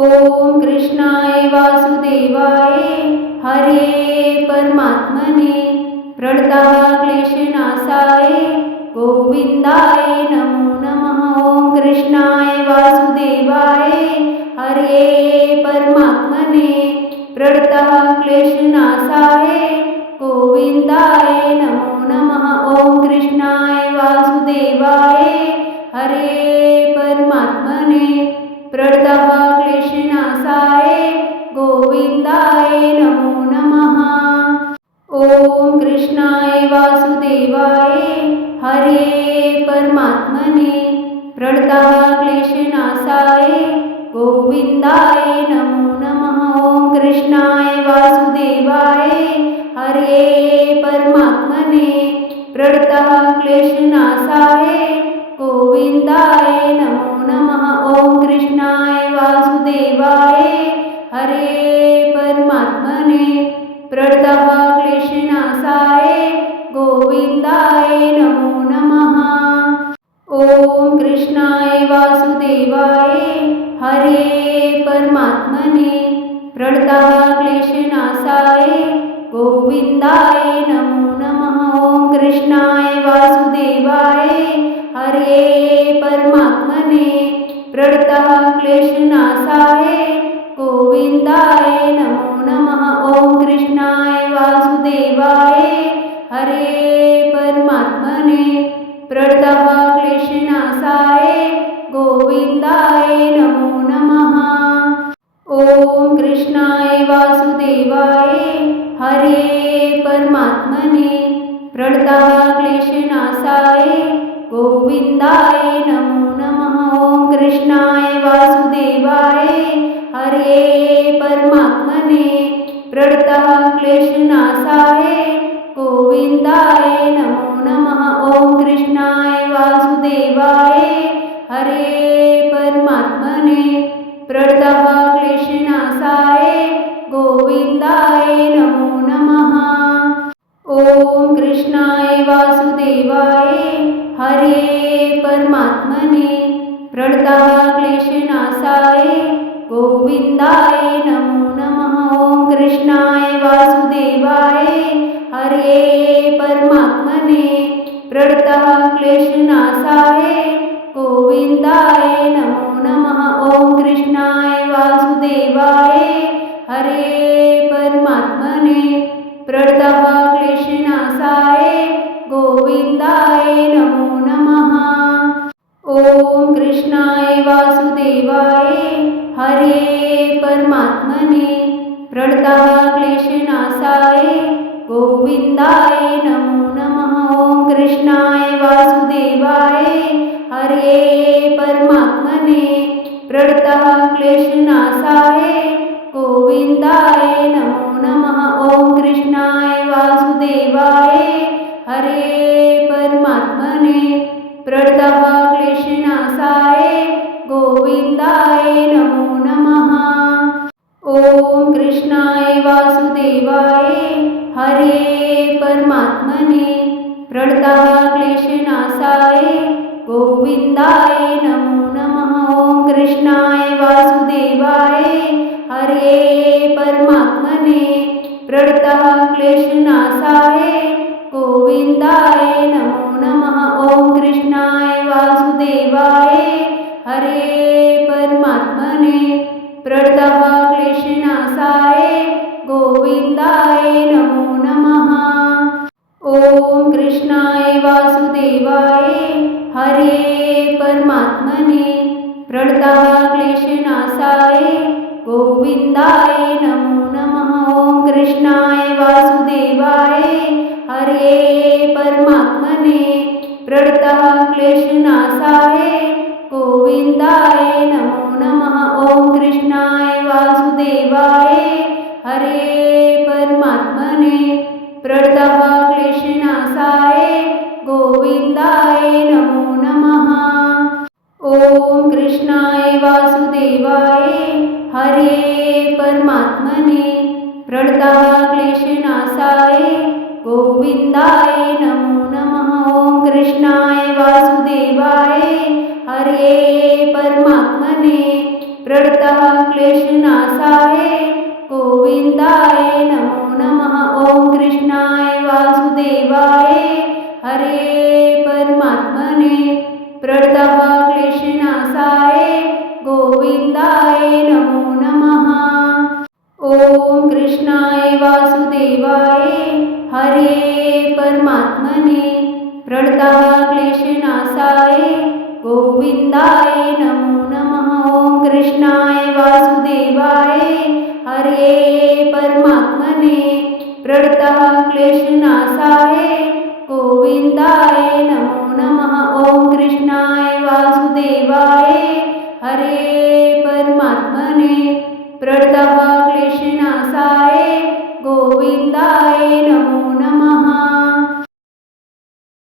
ओम कृष्णाय वासुदेवाय हरे परमात्मने प्रणतक्लेशनाशाय गोविंदाय नमो नमः। ओम कृष्णाय वासुदेवाय हरे परमात्मने प्रणतक्लेशनाशाय गोविंदाय नमो नमः। ओम कृष्णाय वासुदेवाय हरे परमात्मने प्रणतक्लेशनाशाय गोविंदाय नमो नमः। ओम कृष्णाय वासुदेवाय हरे परमात्मने प्रणतक्लेशनाशाय गोविंदाय नमो नमः। ओम कृष्णाय वासुदेवाय हरे परमात्मने प्रणतक्लेशनाशाय गोविंदाय नमो नमः। ओम कृष्णाय वासुदेवाय हरे परमात्मने प्रणतक्लेशनाशाय गोविंदाय नमो नमः। ओम कृष्णाय वासुदेवाय हरे परमात्मने प्रणतक्लेशनाशाय गोविंदाय नमो नमः। ओम कृष्णाय वासुदेवाय हरे परमात्मने प्रणतक्लेशनाशाय गोविंदाय नमो नमः। ओम कृष्णाय वासुदेवाय हरे परमात्मने प्रणतक्लेशनाशाय गोविंदाय नमो नमः। ओम कृष्णाय वासुदेवाय हरे परमात्मने प्रणतक्लेशनाशाय गोविंदाय नमो नमः। ओम कृष्णाय वासुदेवाय हरे परमात्मने प्रणतक्लेशनाशाय गोविंदाय नमो नमः। ओम कृष्णाय वासुदेवाय हरे परमात्मने प्रणतक्लेशनाशाय गोविंदाय नमो नमः। ओम कृष्णाय वासुदेवाय हरे परमात्मने प्रणतक्लेशनाशाय गोविंदाय नमो नमः। ओम कृष्णाय वासुदेवाय हरे परमात्मने प्रणतक्लेशनाशाय गोविंदाय नमो नमः। ओम कृष्णाय वासुदेवाय हरे परमात्मने प्रणतक्लेशनाशाय गोविंदाय नमो नमः। ओम कृष्णाय वासुदेवाय हरे परमात्मने प्रणतक्लेशनाशाय गोविंदाय नमो नमः। ओम कृष्णाय वासुदेवाय हरे परमात्मने प्रणतक्लेशनाशाय गोविंदाय नमो नमः। ओम कृष्णाय वासुदेवाय हरे परमात्मने प्रणतक्लेशनाशाय गोविंदाय नमो नमः। ओम कृष्णाय वासुदेवाय हरे परमात्मने प्रणतक्लेशनाशाय गोविंदाय नमो नमः। ओम कृष्णाय वासुदेवाय हरे परमात्मने प्रणतक्लेशनाशाय गोविंदाय नमो नमः। ओम कृष्णाय वासुदेवाय हरे परमात्मने प्रणतक्लेशनाशाय गोविंदाय नमो नमः। ओम कृष्णाय वासुदेवाय हरे परमात्मने प्रणतक्लेशनाशाय गोविंदाय नमो नमः। ओम कृष्णाय वासुदेवाय हरे परमात्मने प्रणतक्लेशनाशाय गोविंदाय नमो नमः। ओम कृष्णाय वासुदेवाय हरे परमात्मने प्रणतक्लेशनाशाय गोविंदाय नमो नमः। ओम कृष्णाय वासुदेवाय हरे परमात्मने प्रणतक्लेशनाशाय गोविंदाय नमो नमः। ओम कृष्णाय वासुदेवाय हरे परमात्मने प्रणतक्लेशनाशाय प्रणतः क्लेशनाशाय गोविन्दाय नमो नमः। ॐ कृष्णाय वासुदेवाय हरे परमात्मने प्रणतः क्लेशनाशाय